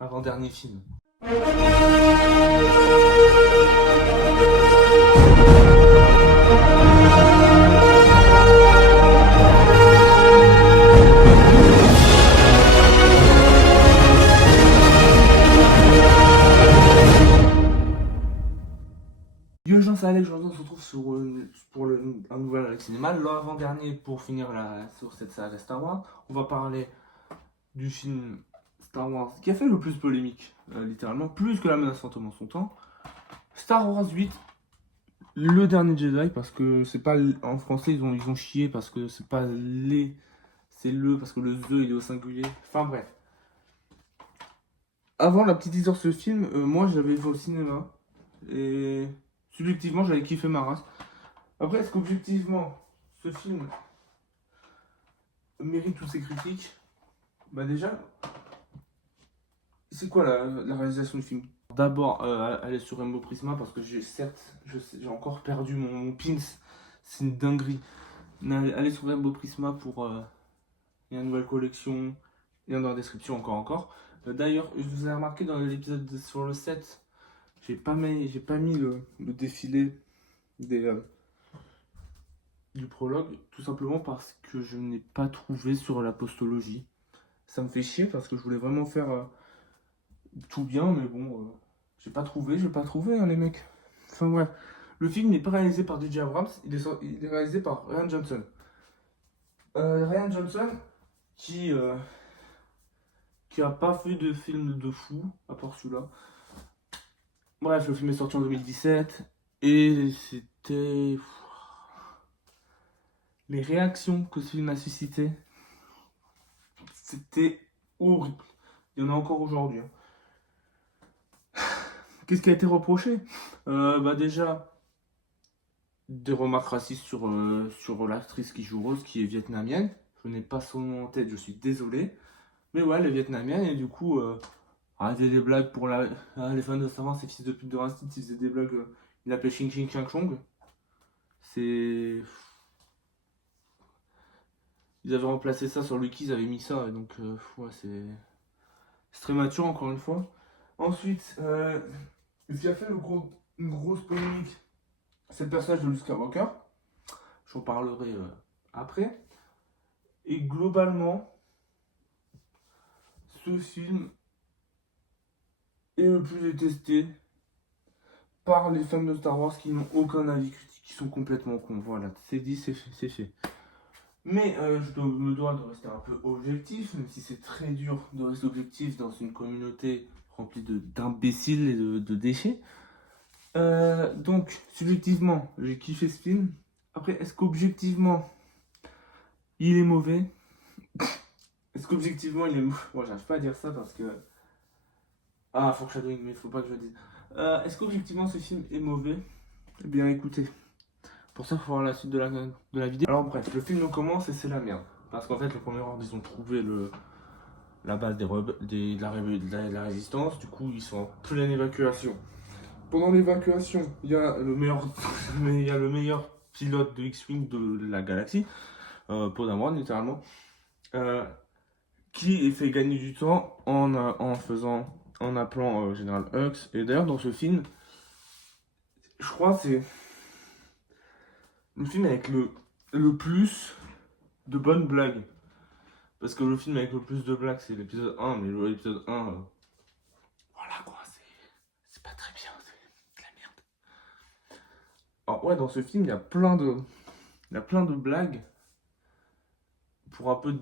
avant-dernier film. Yo gens, ça allait, aujourd'hui on se retrouve pour un nouvel Alex Cinéma, l'avant-dernier pour finir sur cette saga Star Wars. On va parler du film Star Wars qui a fait le plus polémique, littéralement, plus que la menace fantôme en son temps. Star Wars 8, le dernier Jedi, parce que c'est pas en français ils ont chié parce que c'est pas les, c'est le, parce que le the il est au singulier. Enfin bref. Avant la petite histoire de ce film, moi j'avais vu au cinéma et subjectivement j'avais kiffé ma race. Après, est-ce qu'objectivement ce film mérite toutes ces critiques? Bah déjà, c'est quoi la réalisation du film? D'abord, aller sur Rainbow Prisma parce que j'ai encore perdu mon pins. C'est une dinguerie. Allez sur Rainbow Prisma pour il y a une nouvelle collection. Lien dans la description encore. D'ailleurs, je vous ai remarqué dans l'épisode sur le 7, j'ai pas mis le défilé des, du prologue, tout simplement parce que je n'ai pas trouvé sur l'apostologie. Ça me fait chier parce que je voulais vraiment faire tout bien, mais bon, j'ai pas trouvé, hein, les mecs. Enfin ouais, le film n'est pas réalisé par DJ Abrams, il est réalisé par Ryan Johnson. Ryan Johnson qui a pas fait de film de fou, à part celui-là. Bref, le film est sorti en 2017 et c'était... Les réactions que ce film a suscité, c'était horrible. Il y en a encore aujourd'hui. Qu'est-ce qui a été reproché? Bah déjà, des remarques racistes sur l'actrice qui joue Rose, qui est vietnamienne. Je n'ai pas son nom en tête, je suis désolé. Mais ouais, elle est vietnamienne et du coup, arrêtez des blagues pour les fans de Star Wars, ces fils de pute de racistes, ils faisaient des blagues, ils l'appelaient Ching Ching Chang Chong. C'est... Ils avaient remplacé ça sur Lucky, ils avaient mis ça, et donc ouais, c'est très mature encore une fois. Ensuite, ce qui a fait une grosse polémique, c'est le personnage de Luke Skywalker. J'en parlerai après. Et globalement, ce film est le plus détesté par les fans de Star Wars qui n'ont aucun avis critique, qui sont complètement cons. Voilà, c'est dit, c'est fait. Mais me dois de rester un peu objectif, même si c'est très dur de rester objectif dans une communauté remplie d'imbéciles et de déchets. Donc, subjectivement, j'ai kiffé ce film. Après, est-ce qu'objectivement, il est mauvais? Est-ce qu'objectivement, il est mauvais? Moi, j'arrive pas à dire ça parce que... Ah, foreshadowing, mais il faut pas que je le dise. Est-ce qu'objectivement, ce film est mauvais? Eh bien, écoutez. Pour ça, il faut voir la suite de la vidéo. Alors bref, le film commence et c'est la merde. Parce qu'en fait, le premier ordre, ils ont trouvé la base de la résistance. Du coup, ils sont en pleine évacuation. Pendant l'évacuation, il y a le meilleur pilote de X-Wing de la galaxie, Poe Dameron littéralement, qui fait gagner du temps en appelant Général Hux. Et d'ailleurs, dans ce film, je crois que c'est le film avec le plus de bonnes blagues. Parce que le film avec le plus de blagues, c'est l'épisode 1, mais l'épisode 1, voilà quoi, c'est pas très bien, c'est de la merde. Alors ouais, dans ce film, il y a plein de blagues pour un peu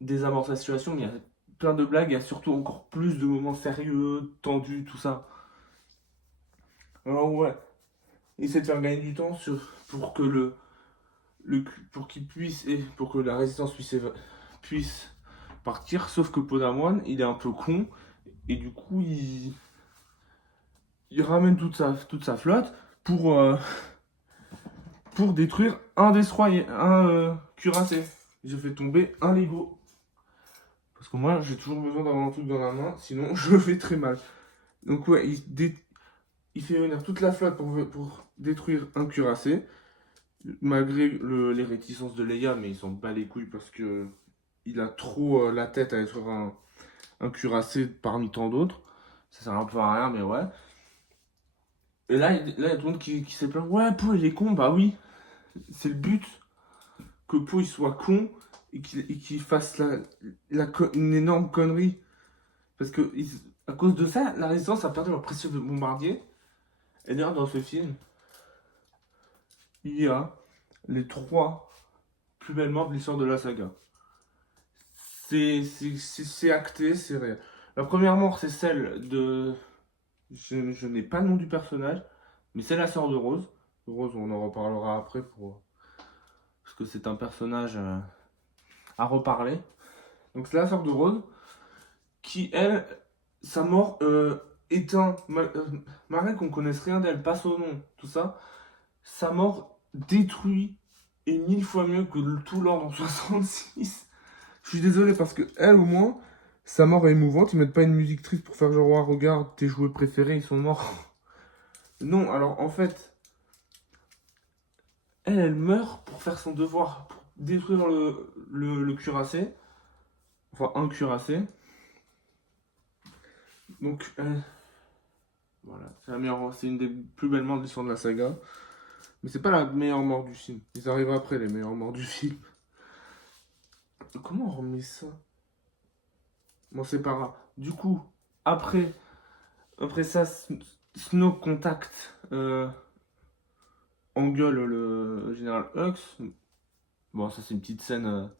désamorcer la situation, mais il y a plein de blagues, il y a surtout encore plus de moments sérieux, tendus, tout ça. Alors ouais, essaie de faire gagner du temps pour que pour qu'il puisse et pour que la résistance puisse partir, sauf que Podamoine, il est un peu con et du coup il ramène toute sa flotte pour détruire un destroyer, un cuirassé. Je fais tomber un Lego. Parce que moi j'ai toujours besoin d'avoir un truc dans la main, sinon je fais très mal. Donc ouais, il fait venir toute la flotte pour détruire un cuirassé. Malgré les réticences de Leia, mais il s'en bat les couilles parce que il a trop la tête à être un cuirassé parmi tant d'autres. Ça sert un peu à rien, mais ouais. Et là, il y a tout le monde qui s'est plaint. Ouais, Poe, il est con. Bah oui, c'est le but que Poe il soit con et qu'il fasse une énorme connerie. Parce que à cause de ça, la résistance a perdu leur précieux de bombardier. Et d'ailleurs, dans ce film, il y a les 3 plus belles morts de l'histoire de la saga. C'est acté, c'est réel. La première mort, c'est celle de. Je n'ai pas le nom du personnage, mais c'est la sœur de Rose. Rose, on en reparlera après parce que c'est un personnage à reparler. Donc c'est la sœur de Rose qui, elle, sa mort éteint, malgré qu'on connaisse rien d'elle, pas son nom, tout ça, sa mort détruit et 1000 fois mieux que tout l'ordre en 66. Je suis désolé parce que elle, au moins, sa mort est émouvante. Ils mettent pas une musique triste pour faire genre, oh, regarde, tes jouets préférés, ils sont morts. Non, alors en fait, elle meurt pour faire son devoir, pour détruire le cuirassé. Enfin, un cuirassé. Donc, voilà, c'est une des plus belles morts de l'histoire de la saga. Mais c'est pas la meilleure mort du film. Ils arrivent après, les meilleures morts du film. Comment on remet ça? Bon, c'est pas grave. Du coup, après ça, Snoke contacte, engueule le général Hux. Bon, ça c'est une petite scène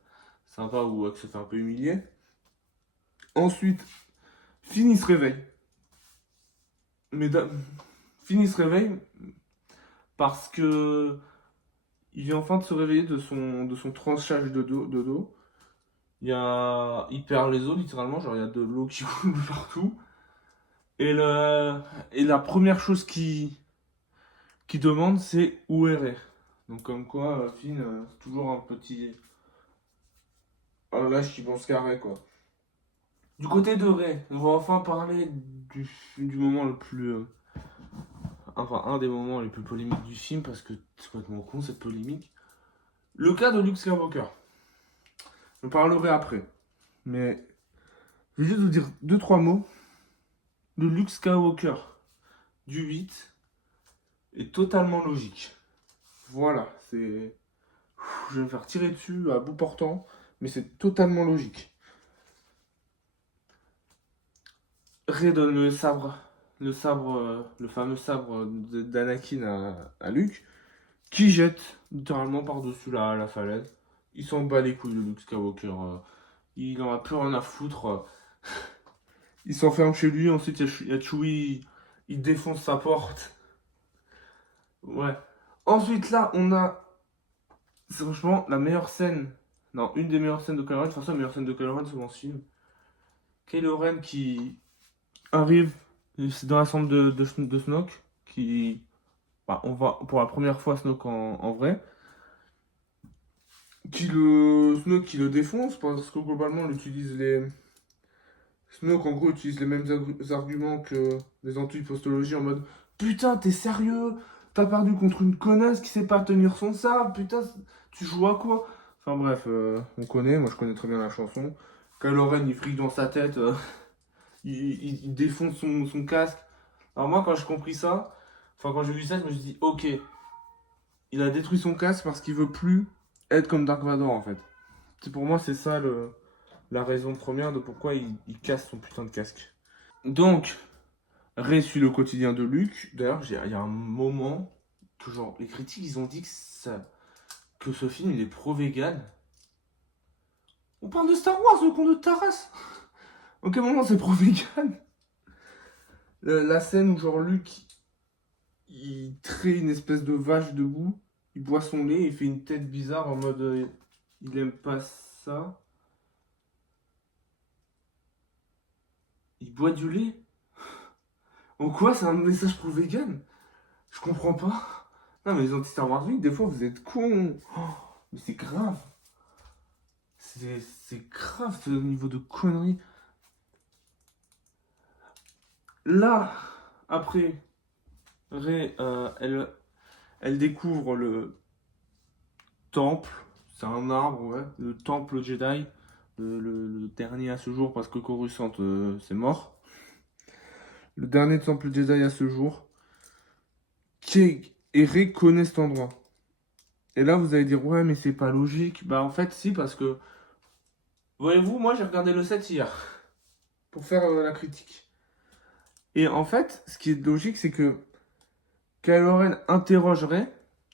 sympa où Hux se fait un peu humilier. Ensuite, Fini se réveille. Mesdames, Fini se réveille parce que il vient enfin de se réveiller de son tranchage de dos. Il perd les os littéralement, genre il y a de l'eau qui coule partout. Et la première chose qui demande, c'est où est Rey. Donc comme quoi, Finn, c'est toujours un lâche qui pense qu'à Rey, quoi. Du côté de Rey, on va enfin parler du moment le plus... enfin, un des moments les plus polémiques du film, parce que c'est complètement con cette polémique. Le cas de Luke Skywalker. Je parlerai après. Mais je vais juste vous dire 2-3 mots. Le Luke Skywalker du 8 est totalement logique. Voilà, c'est... Je vais me faire tirer dessus à bout portant, mais c'est totalement logique. Rey donne le fameux sabre d'Anakin à Luke, qui jette littéralement par-dessus la falaise. Il s'en bat les couilles de Luke Skywalker. Il en a plus rien à foutre. Il s'enferme chez lui, ensuite il y a Chewie, il défonce sa porte. Ouais. Ensuite là, on a, c'est franchement la meilleure scène. Non, une des meilleures scènes de Kylo Ren. De toute façon, la meilleure scène de Kylo Ren, c'est dans ce film. Kylo Ren qui arrive, c'est dans la chambre de Snoke, qui... Bah, on voit pour la première fois Snoke en vrai. Snoke qui le défonce, parce que globalement, il utilise les... Snoke, en gros, utilise les mêmes arguments que les anti-postologies en mode putain, t'es sérieux? T'as perdu contre une connasse qui sait pas tenir son sabre, putain, tu joues à quoi? Enfin bref, on connaît, moi je connais très bien la chanson. Kylo Ren, il frite dans sa tête, il défonce son casque. Alors moi, quand j'ai compris ça, enfin quand j'ai vu ça, je me suis dit, ok, il a détruit son casque parce qu'il veut plus être comme Dark Vador en fait. Pour moi, c'est ça la raison première de pourquoi il casse son putain de casque. Donc, Rey suit le quotidien de Luke. D'ailleurs, il y a un moment que genre, les critiques, ils ont dit que ce film, il est pro-vegan. On parle de Star Wars, le con de ta race. En quel moment c'est pro-vegan? La scène où genre Luke, il trait une espèce de vache debout, il boit son lait, il fait une tête bizarre en mode il aime pas ça. Il boit du lait? En quoi c'est un message pro-vegan? Je comprends pas. Non mais les anti-Star Wars, des fois vous êtes cons. Oh, mais c'est grave. C'est grave ce niveau de conneries. Là, après, Rey, elle découvre le temple. C'est un arbre, ouais. Le temple Jedi. le dernier à ce jour, parce que Coruscant, c'est mort. Le dernier temple Jedi à ce jour. Qui et Rey connaît cet endroit. Et là, vous allez dire, ouais, mais c'est pas logique. Bah, en fait, si, parce que, voyez-vous, moi, j'ai regardé le set hier, pour faire la critique. Et en fait, ce qui est logique, c'est que Kylo Ren interrogerait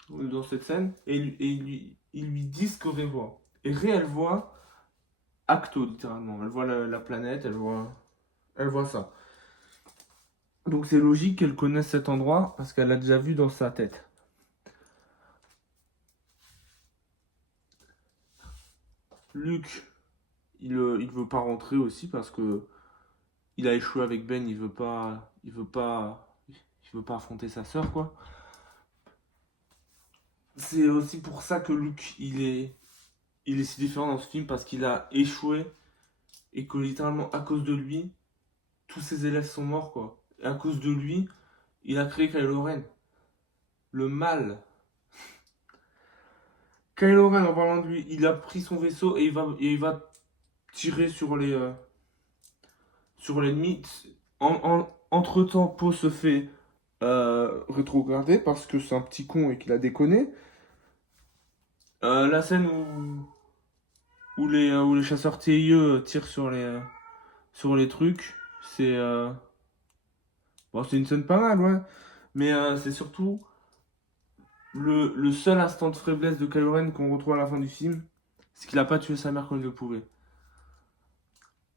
dans cette scène et, il lui dit ce que Rey voit. Et Rey, elle voit Acto, littéralement. Elle voit la planète, elle voit ça. Donc c'est logique qu'elle connaisse cet endroit parce qu'elle l'a déjà vu dans sa tête. Luke, il veut pas rentrer aussi parce que il a échoué avec Ben, il veut pas affronter sa sœur, quoi. C'est aussi pour ça que Luke, il est si différent dans ce film parce qu'il a échoué et que littéralement à cause de lui, tous ses élèves sont morts, quoi. Et à cause de lui, il a créé Kylo Ren. Le mal. Kylo Ren, en parlant de lui, il a pris son vaisseau et il va tirer sur l'ennemi. Entre-temps, Poe se fait rétrograder parce que c'est un petit con et qu'il a déconné. La scène où les chasseurs TIE tirent sur les trucs, c'est bon, c'est une scène pas mal, ouais. Mais c'est surtout le seul instant de faiblesse de Kylo Ren qu'on retrouve à la fin du film, c'est qu'il a pas tué sa mère comme il le pouvait.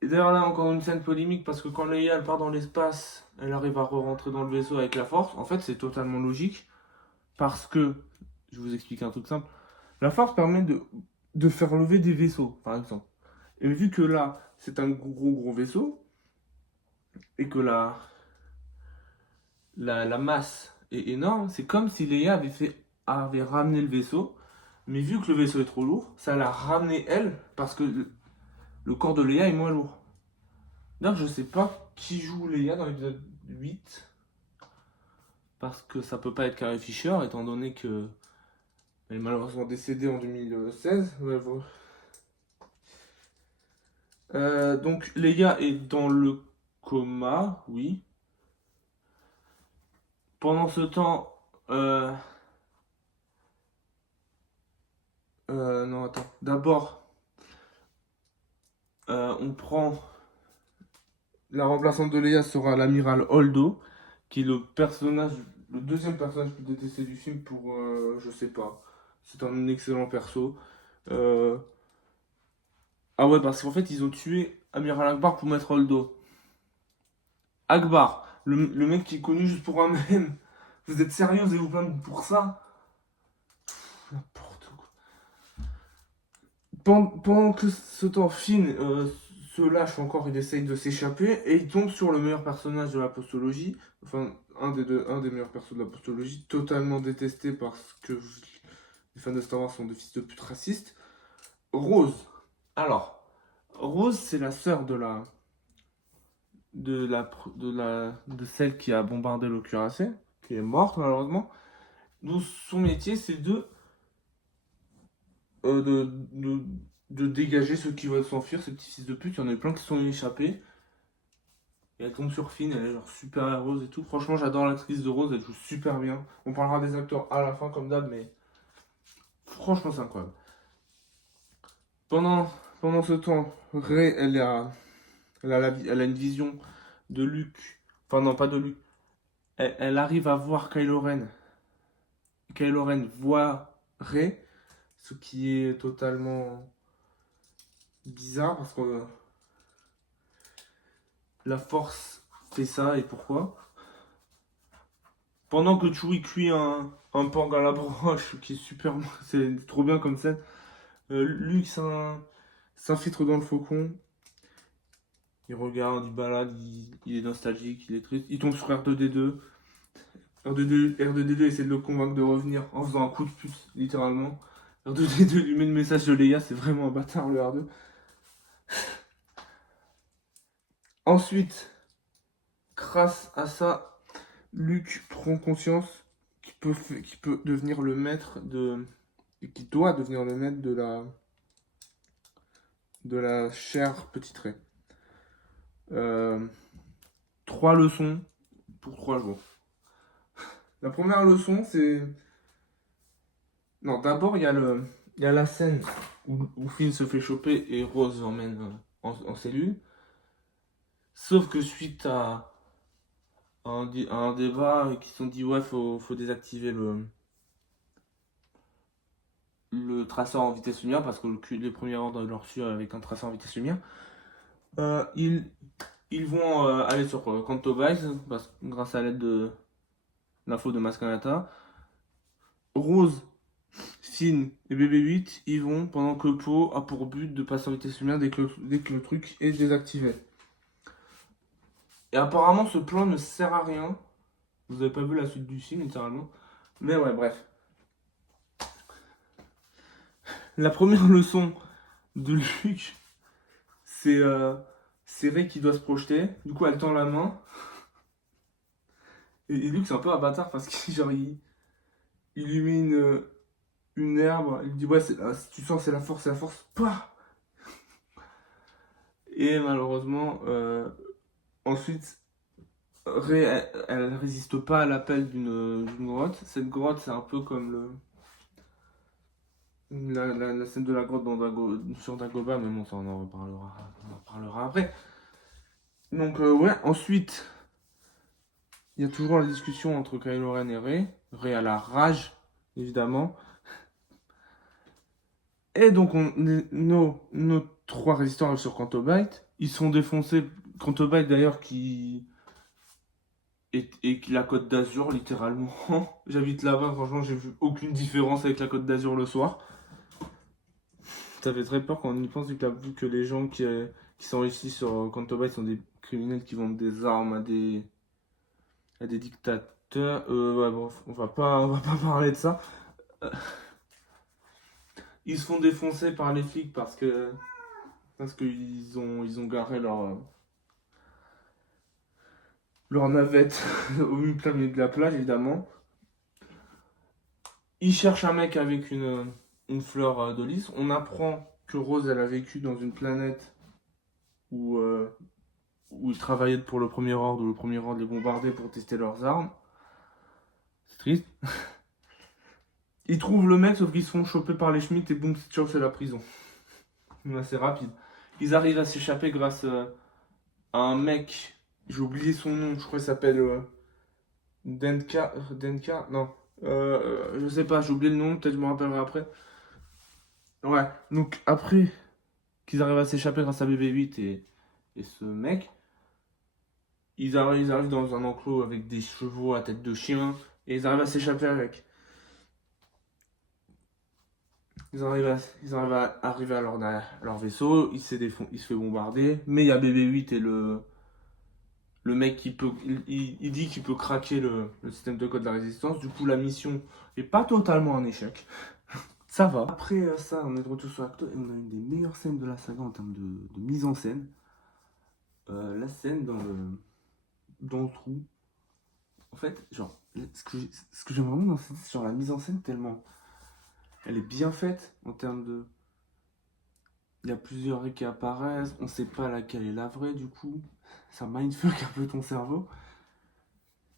Et d'ailleurs là, encore une scène polémique, parce que quand Leia elle part dans l'espace, elle arrive à re-rentrer dans le vaisseau avec la force. En fait, c'est totalement logique, parce que, je vais vous expliquer un truc simple, la force permet de faire lever des vaisseaux, par exemple. Et vu que là, c'est un gros vaisseau, et que la masse est énorme, c'est comme si Leia avait ramené le vaisseau, mais vu que le vaisseau est trop lourd, ça l'a ramené elle, parce que le corps de Leia est moins lourd. D'ailleurs, je sais pas qui joue Leia dans l'épisode 8, parce que ça peut pas être Carrie Fisher, étant donné que elle est malheureusement décédée en 2016. Ouais, voilà. Donc Leia est dans le coma, oui. Pendant ce temps, non attends. D'abord, on prend la remplaçante de Leia sera l'amiral Holdo, qui est le deuxième personnage plus détesté du film pour, je sais pas. C'est un excellent perso. Euh, Ah ouais, parce qu'en fait, ils ont tué Amiral Akbar pour mettre Holdo. Akbar, le mec qui est connu juste pour un mème. Vous êtes sérieux, vous allez vous plaindre pour ça? N'importe quoi. Pendant que ce temps, Finn se lâche encore, il essaye de s'échapper et il tombe sur le meilleur personnage de la postologie. Enfin, un des meilleurs persos de la postologie, totalement détesté parce que les fans de Star Wars sont des fils de pute racistes. Rose. Alors, Rose, c'est la sœur de celle qui a bombardé le cuirassé, qui est morte malheureusement. Donc son métier c'est euh, de, de, de dégager ceux qui veulent s'enfuir, ces petits fils de pute. Il y en a eu plein qui sont échappés. Et elle tombe sur Finn, elle est genre super heureuse et tout. Franchement, j'adore l'actrice de Rose, elle joue super bien. On parlera des acteurs à la fin comme d'hab, mais franchement, c'est incroyable. Pendant, pendant ce temps, Rey, elle a une vision de Luke. Enfin, non, pas de Luke. Elle arrive à voir Kylo Ren. Kylo Ren voit Rey, ce qui est totalement bizarre parce que la force fait ça et pourquoi? Pendant que Chewie cuit un porc à la broche qui est super, c'est trop bien comme scène. Luke s'infiltre dans le faucon. Il regarde, il balade, il est nostalgique, il est triste. Il tombe sur R2D2. R2D2 essaie de le convaincre de revenir en faisant un coup de pute, littéralement. R2D2 lui met le message de Leia, c'est vraiment un bâtard le R2. Ensuite, grâce à ça, Luke prend conscience qu'il peut devenir le maître de. Et qu'il doit devenir le maître de la chère petite Rey. 3 leçons pour 3 jours. La première leçon, c'est... Non, d'abord, il y a la scène où Finn se fait choper et Rose l'emmène en cellule. Sauf que suite à un débat, qui se sont dit, ouais, faut désactiver le traceur en vitesse lumière, parce que les premiers ordres l'ont reçu avec un traceur en vitesse lumière. Ils vont aller sur Canto Bight, grâce à l'aide de l'info de Maskanata. Rose, Finn et BB-8, ils vont pendant que Poe a pour but de passer en vitesse lumière dès que le truc est désactivé. Et apparemment, ce plan ne sert à rien. Vous avez pas vu la suite du film, littéralement. Mais ouais, bref. La première leçon de Luke, c'est Rey qui doit se projeter. Du coup, elle tend la main. Et Luke, c'est un peu un bâtard parce qu'il genre, il lui met une herbe. Il dit, ouais, si tu sens, c'est la force, c'est la force. Pah. Et malheureusement, ensuite, Rey, elle résiste pas à l'appel d'une grotte. Cette grotte, c'est un peu comme la scène de la grotte sur Dagobah, mais bon, ça on en reparlera après. Donc, ouais, ensuite, il y a toujours la discussion entre Kylo Ren et Rey. Rey a la rage, évidemment. Et donc, nos 3 résistants sur Canto Bight. Ils sont défoncés. Canto Bight, d'ailleurs, qui la Côte d'Azur, littéralement. J'habite là-bas, franchement, j'ai vu aucune différence avec la Côte d'Azur le soir. Ça fait très peur quand on y pense, vu que les gens qui sont ici sur Canto Bight sont des criminels qui vendent des armes à des dictateurs. Ouais, bref, on va pas parler de ça. Ils se font défoncer par les flics parce qu'ils ont garé leur navette au plein milieu de la plage, évidemment. Ils cherchent un mec avec une fleur de lys. On apprend que Rose, elle a vécu dans une planète où ils travaillaient pour le Premier Ordre, où le Premier Ordre les bombardait pour tester leurs armes. C'est triste. Ils trouvent le mec, sauf qu'ils se font choper par les Schmitt et boum, ciao, c'est la prison. C'est rapide. Ils arrivent à s'échapper grâce à un mec, j'ai oublié son nom, je crois qu'il s'appelle Denka, non. Je sais pas, j'ai oublié le nom, peut-être je me rappellerai après. Ouais, donc après qu'ils arrivent à s'échapper grâce à BB-8 et ce mec, ils arrivent dans un enclos avec des chevaux à tête de chien et ils arrivent à s'échapper avec. Ils arrivent à arriver à leur vaisseau, il se fait bombarder, mais il y a BB-8 et le mec qui peut, il dit qu'il peut craquer le système de code de la résistance. Du coup, la mission est pas totalement un échec. Ça va. Après ça, on est de retour sur l'acto et on a une des meilleures scènes de la saga en termes de mise en scène. La scène dans le trou. En fait, genre, ce que j'aime vraiment dans cette scène, c'est genre la mise en scène tellement... Elle est bien faite en termes de... Il y a plusieurs raies qui apparaissent, on sait pas laquelle est la vraie du coup. Ça mindfuck un peu ton cerveau.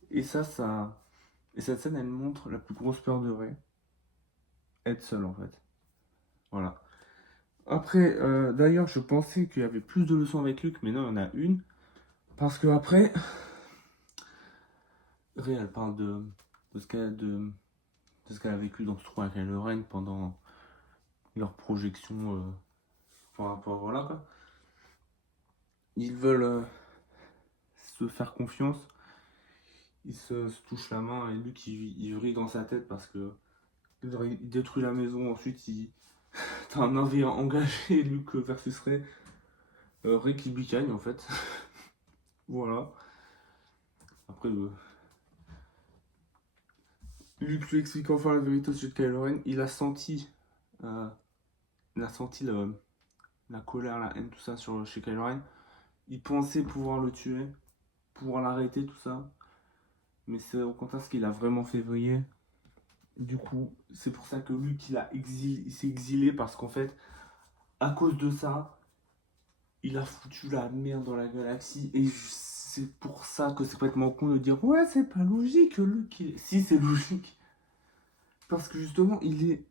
Et cette scène, elle montre la plus grosse peur de Rey. Être seul en fait. Voilà. Après, d'ailleurs, je pensais qu'il y avait plus de leçons avec Luke, mais non, il y en a une. Parce que après, Rey, elle parle de ce qu'elle a vécu dans ce trou avec Kylo Ren pendant leur projection par rapport, voilà quoi. Ils veulent se faire confiance. Ils se touchent la main et Luke il vrille dans sa tête parce que il détruit la maison. Ensuite, t'as un navire engagé, Luke versus Rey. Rey qui bicagne en fait. Voilà. Après, Luke lui explique enfin la vérité au sujet de Kylo Ren. Il a senti la colère, la haine, tout ça chez Kylo Ren. Il pensait pouvoir le tuer, pouvoir l'arrêter, tout ça. Mais c'est au contraire ce qu'il a vraiment fait vriller. Du coup, c'est pour ça que Luke il s'est exilé parce qu'en fait, à cause de ça, il a foutu la merde dans la galaxie. Et c'est pour ça que c'est complètement con de dire ouais, c'est pas logique, Luke. Si, c'est logique. Parce que justement, il est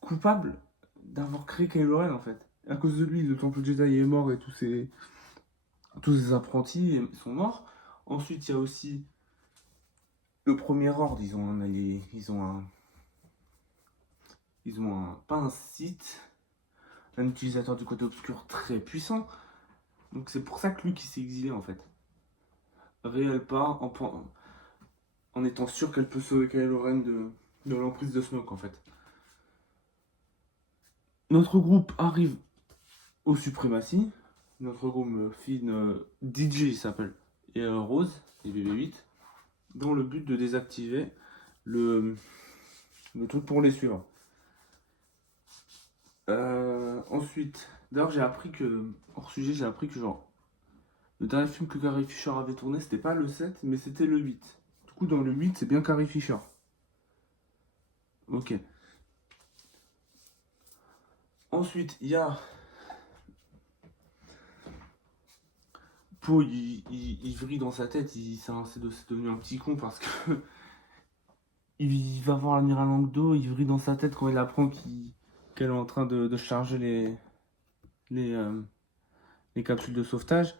coupable d'avoir créé Kylo Ren en fait. À cause de lui, le Temple Jedi est mort et tous ses apprentis sont morts. Ensuite, il y a aussi le Premier Ordre. Pas un Sith, un utilisateur du côté obscur très puissant. Donc c'est pour ça que Luke il s'est exilé en fait. Réelle part en étant sûr qu'elle peut sauver Kylo Ren de l'emprise de Snoke en fait. Notre groupe arrive aux suprématies. Notre groupe Finn, DJ il s'appelle, et Rose, et BB-8, dans le but de désactiver le truc pour les suivre. Ensuite, d'ailleurs j'ai appris que, hors sujet, genre, le dernier film que Carrie Fisher avait tourné, c'était pas le 7, mais c'était le 8. Du coup, dans le 8, c'est bien Carrie Fisher. Ok. Ensuite, il y a Poe, il vrille dans sa tête, c'est devenu un petit con parce que il va voir l'amiral Langdo, il vrille dans sa tête quand il apprend qu'elle est en train de charger les capsules de sauvetage.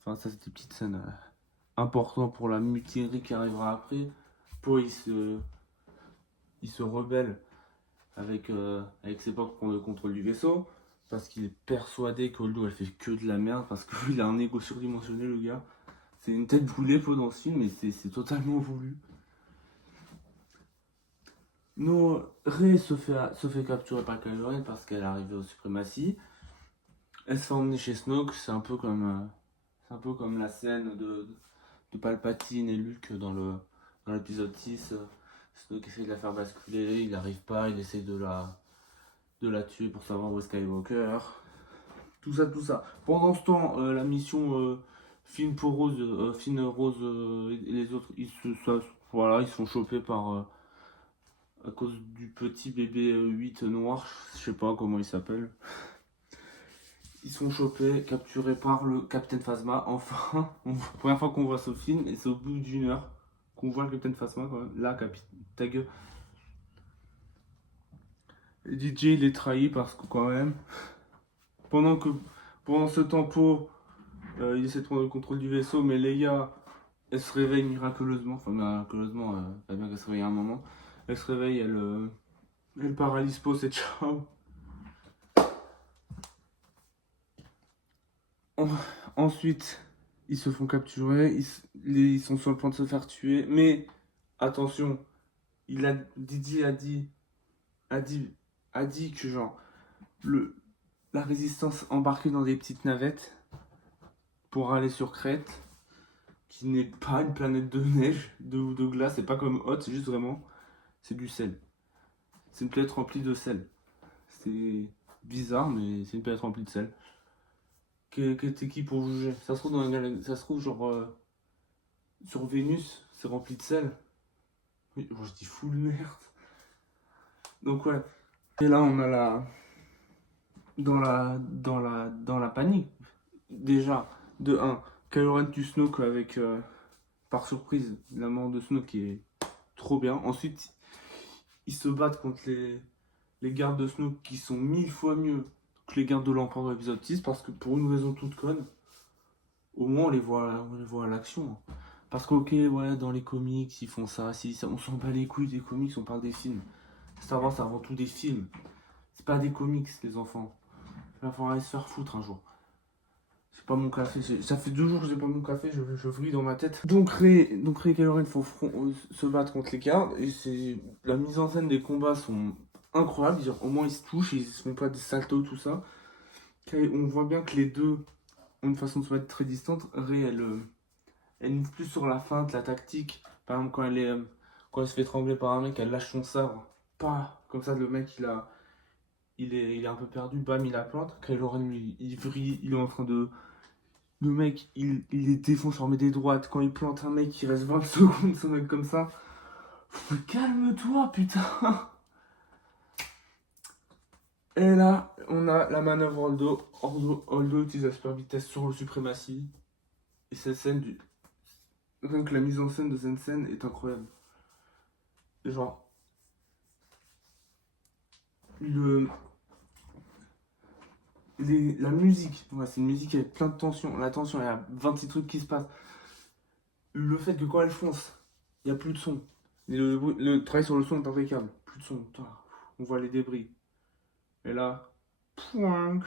Enfin, ça, c'est des petites scènes importantes pour la mutinerie qui arrivera après. Poe, il se rebelle avec ses potes pour prendre le contrôle du vaisseau. Parce qu'il est persuadé qu'Holdo elle fait que de la merde. Parce qu'il a un ego surdimensionné, le gars. C'est une tête brûlée, Poe, dans ce film, mais c'est totalement voulu. Rey se fait capturer par Kylo Ren parce qu'elle est arrivée aux suprématies. Elle se fait emmener chez Snoke. C'est un peu comme la scène de Palpatine et Luke dans l'épisode 6. Snoke essaie de la faire basculer, il n'arrive pas, il essaie de la tuer pour savoir où est Skywalker. Tout ça. Pendant ce temps, la mission Finn, Rose et les autres, ils sont chopés par à cause du petit bébé 8 noir, je sais pas comment il s'appelle. Ils sont chopés, capturés par le Captain Phasma. Enfin, première fois qu'on voit ce film, et c'est au bout d'une heure qu'on voit le Captain Phasma quand même. Là, ta gueule. DJ il est trahi parce que quand même, pendant ce temps, Poe, il essaie de prendre le contrôle du vaisseau, mais Leia, elle se réveille miraculeusement. Enfin, miraculeusement, pas bien qu'elle se réveille à un moment. Elle se réveille, elle paralyse Poe, c'est ciao. Ensuite, ils se font capturer, ils sont sur le point de se faire tuer, mais attention, Didier a dit que genre la résistance embarquée dans des petites navettes pour aller sur Crète, qui n'est pas une planète de neige, de glace, c'est pas comme Hoth, c'est juste vraiment, c'est du sel. C'est une planète remplie de sel. C'est bizarre, mais c'est une planète remplie de sel. T'es qui pour juger? Ça se trouve ça se trouve genre sur Vénus, c'est rempli de sel. Oui, je dis full merde. Donc ouais. Et là on a dans la panique. Déjà, de 1, Kylo Ren tue Snoke avec par surprise la mort de Snoke qui est trop bien. Ensuite, ils se battent contre les gardes de Snoke qui sont 1000 fois mieux que les gardes de l'Empereur de l'épisode 6 parce que pour une raison toute conne, au moins on les voit à l'action. Parce que ok, ouais, dans les comics, ils font ça, on s'en bat les couilles des comics, on parle des films. Star Wars, c'est avant tout des films. C'est pas des comics, les enfants. Il va falloir aller se faire foutre un jour. C'est pas mon café, ça fait 2 jours que j'ai pas mon café, je vrille dans ma tête. Donc Rey et Kylo Ren font se battre contre les gardes, et la mise en scène des combats sont incroyables, au moins ils se touchent, ils se font pas des saltos, tout ça. On voit bien que les deux ont une façon de se mettre très distante. Rey, elle move plus sur la feinte, la tactique. Par exemple, quand elle se fait étrangler par un mec, elle lâche son sabre. Pas comme ça, le mec il est un peu perdu, bam, il la plante. Kylo Ren, lui, il vrille, il est en train de. Le mec, il les défonce, il remet des droites. Quand il plante un mec, il reste 20 secondes, ce mec comme ça. Calme-toi, putain. Et là, on a la manœuvre Holdo utilise la super vitesse sur le suprématie. Et cette scène Rien que la mise en scène de cette scène est incroyable. Genre, le... la musique, ouais, c'est une musique avec plein de tension. La tension, il y a 26 trucs qui se passent. Le fait que quand elle fonce, il n'y a plus de son. Et le travail sur le son est impeccable. Plus de son. Putain, on voit les débris. Et là, pouing.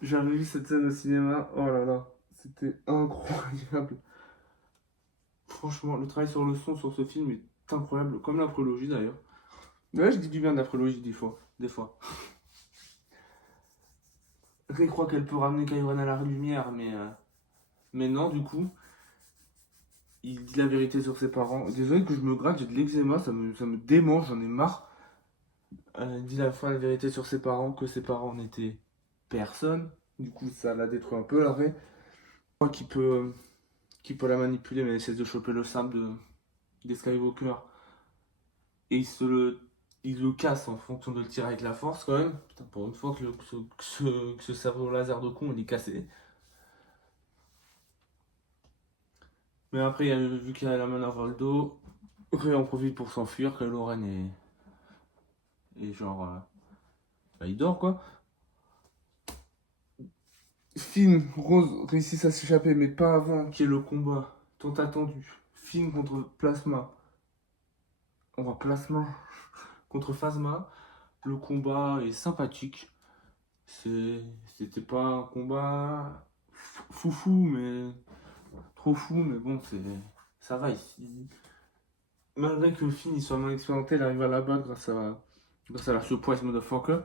J'avais vu cette scène au cinéma. Oh là là, c'était incroyable. Franchement, le travail sur le son sur ce film est incroyable, comme la prélogie d'ailleurs. Ouais, je dis du bien de la prélogie des fois. Des fois. Ray croit qu'elle peut ramener Kylo Ren à la lumière, mais non, du coup, il dit la vérité sur ses parents. Désolé que je me gratte, j'ai de l'eczéma, ça me démange, j'en ai marre. Il dit la fois la vérité sur ses parents, que ses parents n'étaient personne. Du coup, ça l'a détruit un peu, la Ray. Je crois qu'il peut la manipuler, mais elle essaie de choper le sable des Skywalker. Et il le casse en fonction de le tirer avec la force, quand même. Putain, pour une fois que ce cerveau laser de con, il est cassé. Mais après, vu qu'il y a la manœuvre le dos, Rey en profite pour s'enfuir, Kylo Ren est genre... bah, il dort, quoi. Finn, Rose réussissent à s'échapper, mais pas avant qu'il y ait le combat tant attendu. Finn contre Plasma. On voit Plasma contre Phasma. Le combat est sympathique. C'était pas un combat foufou, mais trop fou, mais bon, ça va ici. Malgré que Finn il soit moins expérimenté, il arrive à la battre grâce à la surprise motherfucker.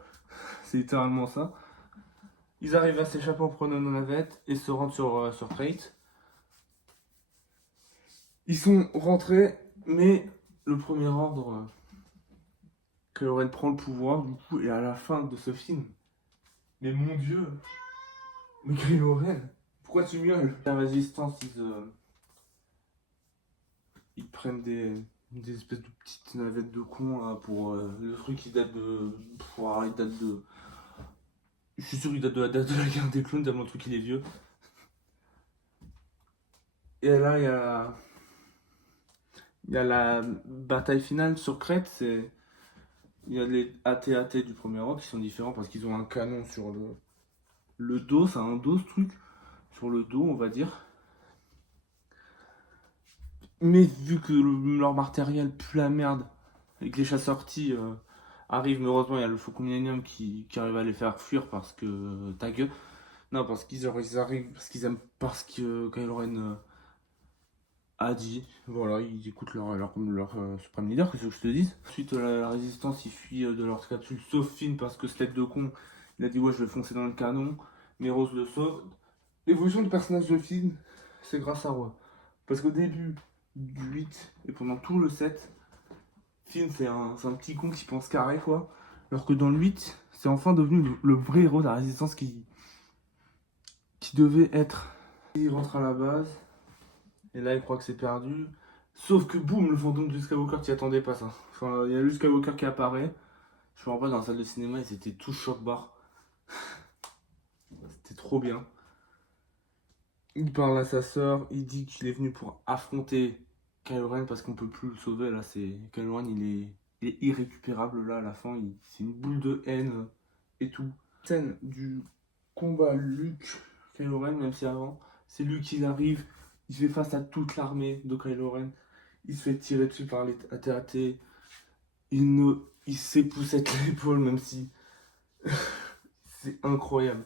C'est littéralement ça. Ils arrivent à s'échapper en prenant nos navettes et se rendent sur Crate. Ils sont rentrés, mais le premier ordre, Kylo Ren prend le pouvoir, du coup, et à la fin de ce film. Mais mon dieu, mais Kylo Ren, pourquoi tu miaules? La résistance, ils prennent des espèces de petites navettes de cons là, pour le truc, il date de. Il date de. Je suis sûr qu'il date de la date de la guerre des clones, tellement le truc il est vieux. Et là, il y a la bataille finale sur Crète. Il y a les AT-AT du premier ordre qui sont différents parce qu'ils ont un canon sur le dos. C'est un dos ce truc. Sur le dos, on va dire. Mais vu que leur matériel pue la merde et que les chasseurs sortis arrivent, mais heureusement, il y a le Faucon Millennium qui arrive à les faire fuir parce que. Ta gueule. Non, parce qu'ils arrivent, parce que Kylo Ren a dit, voilà, ils écoutent leur suprême leader, qu'est-ce que je te dis. Ensuite, la résistance, ils fuient de leur capsule, sauf Finn, parce que ce tête de con, il a dit, ouais, je vais foncer dans le canon, mais Rose le sauve. L'évolution du personnage de Finn, c'est grâce à Roi. Parce qu'au début du 8 et pendant tout le 7, Finn, c'est un petit con qui pense carré, quoi. Alors que dans le 8, c'est enfin devenu le vrai héros de la résistance qui devait être. Il rentre à la base. Et là, il croit que c'est perdu. Sauf que boum, le fantôme de Skywalker, t'y attendais pas ça. Enfin, il y a le Skywalker qui apparaît. Je me rappelle dans la salle de cinéma, ils étaient tous choc-barre. C'était trop bien. Il parle à sa sœur, il dit qu'il est venu pour affronter Kylo Ren parce qu'on peut plus le sauver. Là, Kylo Ren, il est irrécupérable là à la fin. C'est une boule de haine et tout. Scène du combat Luke Kylo Ren, même si avant, c'est lui qui arrive. Il fait face à toute l'armée de Kylo Ren. Il se fait tirer dessus par les AT-AT. Il s'époussette l'épaule, même si. C'est incroyable.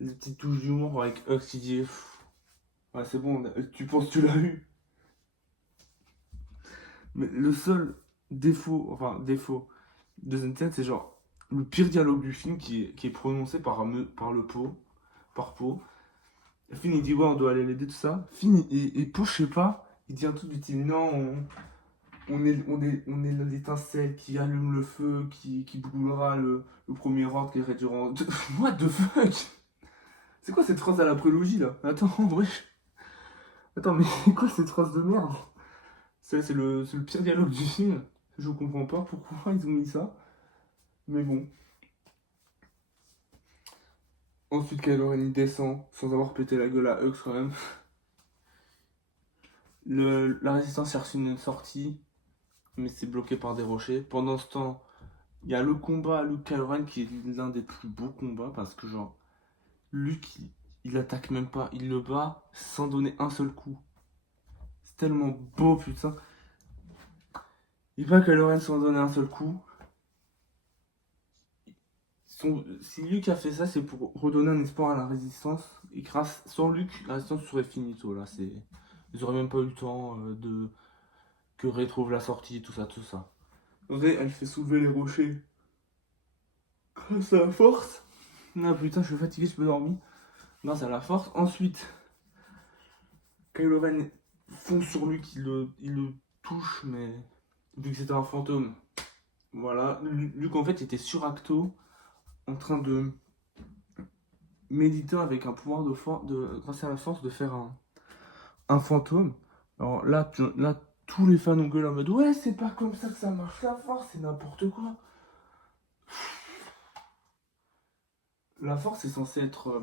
Les petites touches d'humour avec Hux qui dit. Ouais, c'est bon, tu penses que tu l'as eu. Mais le seul défaut de cette scène, c'est genre le pire dialogue du film qui est prononcé par le pot, par pot. Finn il dit ouais, on doit aller l'aider, tout ça. Finn et Po, je sais pas, il dit un truc du style non, on est l'étincelle qui allume le feu, qui brûlera le premier ordre qui est durant. What the fuck? C'est quoi cette phrase à la prélogie là? Attends, wesh. Attends, mais c'est quoi cette phrase de merde? C'est le pire dialogue du film. Je comprends pas pourquoi ils ont mis ça. Mais bon. Ensuite, Kylo Ren il descend sans avoir pété la gueule à Hux quand même. La résistance cherche une sortie, mais c'est bloqué par des rochers. Pendant ce temps, il y a le combat Luke Kylo Ren qui est l'un des plus beaux combats parce que genre Luke il attaque même pas, il le bat sans donner un seul coup. C'est tellement beau putain. Il bat Kylo Ren sans donner un seul coup. Si Luke a fait ça, c'est pour redonner un espoir à la résistance. Et grâce, sans Luke, la résistance serait finito là. Ils auraient même pas eu le temps de que Rey trouve la sortie, tout ça, tout ça. Rey, elle fait soulever les rochers grâce à la force. Ah putain, je suis fatigué, je peux dormir. Grâce à la force. Ensuite, Kylo Ren fonce sur Luke, il le touche, mais vu que c'était un fantôme. Voilà, Luke en fait était sur Acto, en train de méditer avec un pouvoir grâce à la force, de faire un fantôme. Alors là, tous les fans ont gueulé en mode ouais, c'est pas comme ça que ça marche la force, c'est n'importe quoi. La force est censée être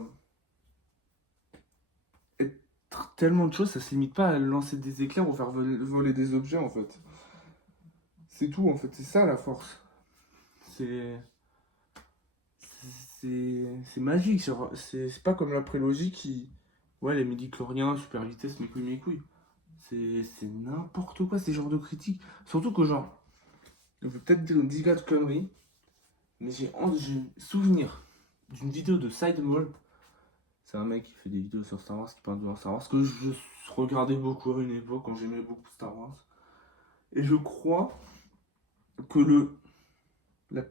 tellement de choses, ça se limite pas à lancer des éclairs ou faire voler des objets en fait. C'est tout en fait, c'est ça la force. C'est. C'est magique, genre, c'est pas comme la prélogie qui. Ouais, les midi-chloriens, super vitesse, mes couilles, mes couilles. C'est n'importe quoi ces genres de critiques. Surtout que, genre, je vais peut-être dire une giga de conneries, mais j'ai souvenir d'une vidéo de Sidemall. C'est un mec qui fait des vidéos sur Star Wars, qui parle de Star Wars, que je regardais beaucoup à une époque quand j'aimais beaucoup Star Wars. Et je crois que la,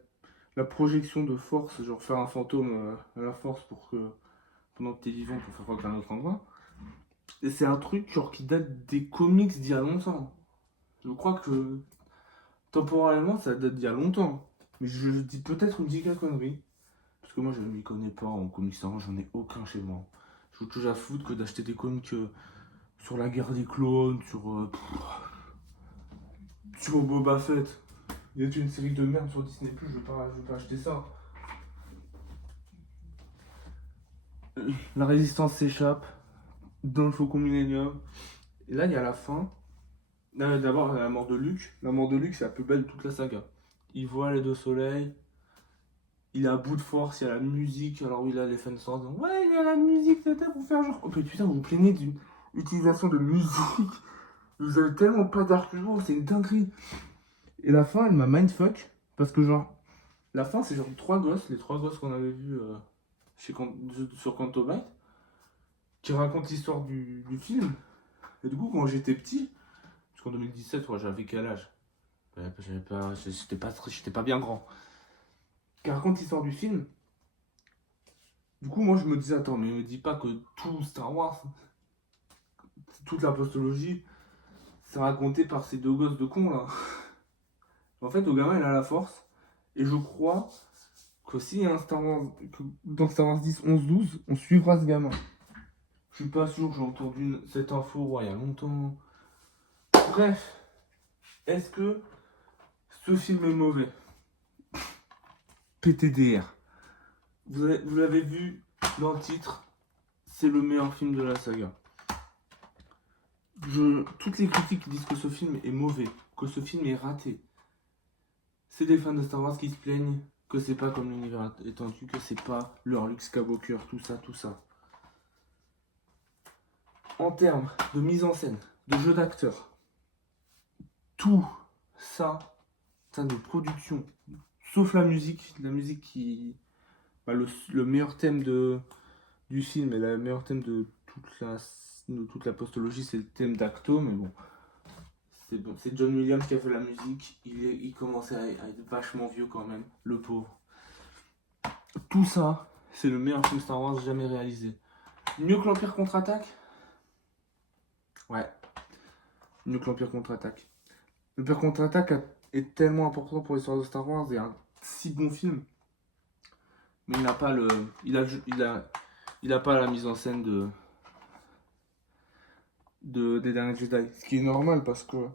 la projection de force, genre faire un fantôme à la force pour que pendant que t'es vivant pour faire croire qu'à un autre endroit, et c'est un truc genre qui date des comics d'il y a longtemps. Je crois que temporellement ça date d'il y a longtemps. Mais je dis peut-être une giga connerie. Parce que moi je ne m'y connais pas en comics, j'en ai aucun chez moi. Je veux toujours à foutre que d'acheter des comics sur la guerre des clones, sur Boba Fett. Il y a une série de merde sur Disney+, je veux pas acheter ça. La résistance s'échappe dans le Faucon Millenium. Et là il y a la fin. D'abord la mort de Luke. La mort de Luke c'est la plus belle de toute la saga. Il voit les deux soleils. Il est à bout de force, il y a la musique. Alors oui là les fans sont en disant ouais il y a la musique, c'était pour faire genre. Oh putain vous vous plaignez d'une utilisation de musique. Vous avez tellement pas d'arguments, c'est une dinguerie. Et la fin, elle m'a mindfuck. Parce que, genre, la fin, c'est genre les trois gosses qu'on avait vus sur Canto Bight, qui racontent l'histoire du film. Et du coup, quand j'étais petit, parce qu'en 2017, ouais, j'avais quel âge? J'étais pas bien grand. Qui raconte l'histoire du film. Du coup, moi, je me disais, attends, mais me dis pas que tout Star Wars, toute la postologie, c'est raconté par ces deux gosses de cons là. En fait, le gamin, il a la force. Et je crois que si un Star Wars, que dans Star Wars 10, 11, 12, on suivra ce gamin. Je suis pas sûr que j'ai entendu cette info ouais, il y a longtemps. Bref, est-ce que ce film est mauvais? PTDR. Vous l'avez vu dans le titre, c'est le meilleur film de la saga. Toutes les critiques qui disent que ce film est mauvais, que ce film est raté, c'est des fans de Star Wars qui se plaignent que c'est pas comme l'univers étendu, que c'est pas leur Luke Skywalker, tout ça, tout ça. En termes de mise en scène, de jeu d'acteur, tout ça, de production, sauf la musique qui, bah, le meilleur thème du film et le meilleur thème de toute la postologie, c'est le thème d'Acto, mais bon, c'est John Williams qui a fait la musique, il commençait à être vachement vieux quand même, le pauvre. Tout ça, c'est le meilleur film Star Wars jamais réalisé. Mieux que l'Empire contre-attaque? Ouais, mieux que l'Empire contre-attaque. L'Empire contre-attaque est tellement important pour l'histoire de Star Wars et un si bon film. Mais il n'a pas il a pas la mise en scène des derniers Jedi. Ce qui est normal parce que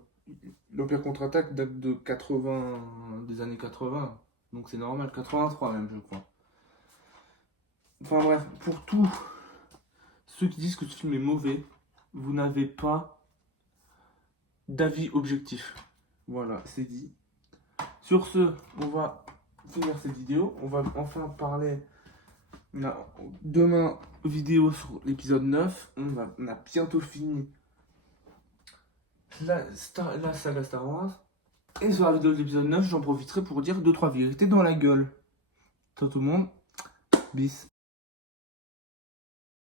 l'Empire contre-attaque date des années 80. Donc c'est normal, 83 même, je crois. Enfin bref, pour tous ceux qui disent que ce film est mauvais, vous n'avez pas d'avis objectif. Voilà, c'est dit. Sur ce, on va finir cette vidéo. On va enfin parler demain vidéo sur l'épisode 9. On a bientôt fini la saga Star Wars. Et sur la vidéo de l'épisode 9, j'en profiterai pour dire 2-3 vérités dans la gueule. Ciao tout le monde. Bis.